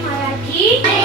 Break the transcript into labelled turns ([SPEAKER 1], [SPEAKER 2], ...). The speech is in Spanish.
[SPEAKER 1] aquí.